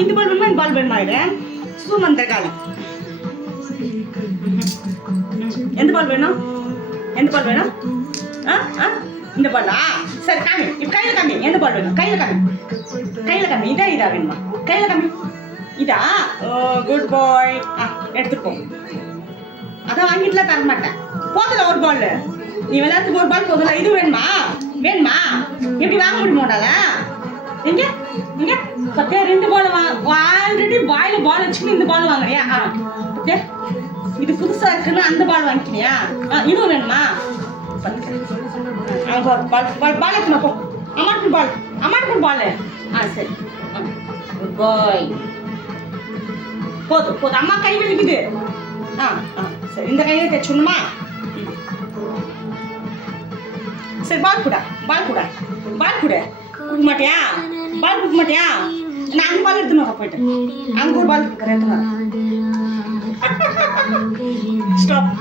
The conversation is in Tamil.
இந்த பால் வேணுமா இந்த பால் வேணுமா இது சுமந்த காலம் எந்த பால் வேணும் எந்த பால் வேணும் இந்த பாலா சரி காமி இப்போ கையில் காமி எந்த பால் வேணும் கையில் காமி இதா வேணுமா கையில் காமி இதா ஓ குட் பாய் எடுத்துப்போம் அதான் வாங்கிட்டுலாம் தர மாட்டேன் போதில்ல ஒரு பால் நீ விளையாட்டுக்கு ஒரு பால் போதில்ல இது வேணுமா எப்படி வாங்க முடியுமாடால எங்க இங்க பத்தியா 2 பால் ஆல்ரெடி பாயில பால் வச்சுக்கிட்டு இந்த பால் வாங்குறியா பத்தியா இது புதுசா இருக்குன்னா அந்த பால் வாங்கிக்கிறியா இதுவும் வேணுமா பால் எடுத்துமா போ அம்மாட்டுக்கு பால் சரி குட் பாய் போதும் அம்மா கை வலிக்குது சரி இந்த கையில தைச்சுணுமா சரி பால் கூட கொடுக்க மாட்டியா நான் அந்த பால் எடுத்துன்னு போயிட்டு அங்கே ஒரு பால் எடுத்துன்னு ஸ்டாப்